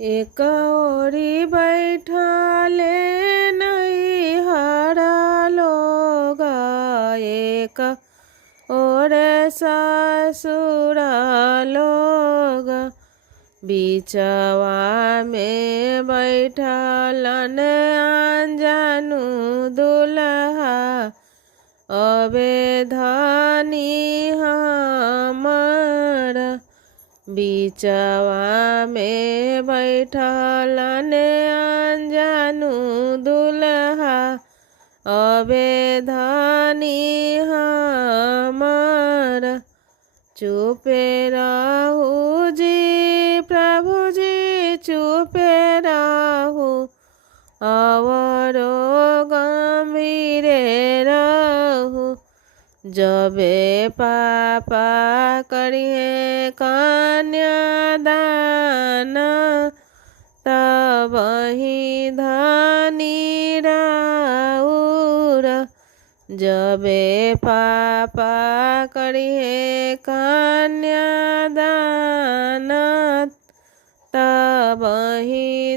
एक ओरी बैठले नैहर लोग, एक ओर ससुर लोग। बीचवा में बैठलन अनजानु दुल्हा, अबे धनी हमर। बीचवा में बैठलन अनजानु दुल्हा, अबे धनी हमर। चुपे रहू जी प्रभु जी, चुपे रहू, अवरो गंभीरे रहू। जबे पापा करिहे कन्यादान, तबहि धनी राउर। जबे पापा करिहे कन्यादान, तबहि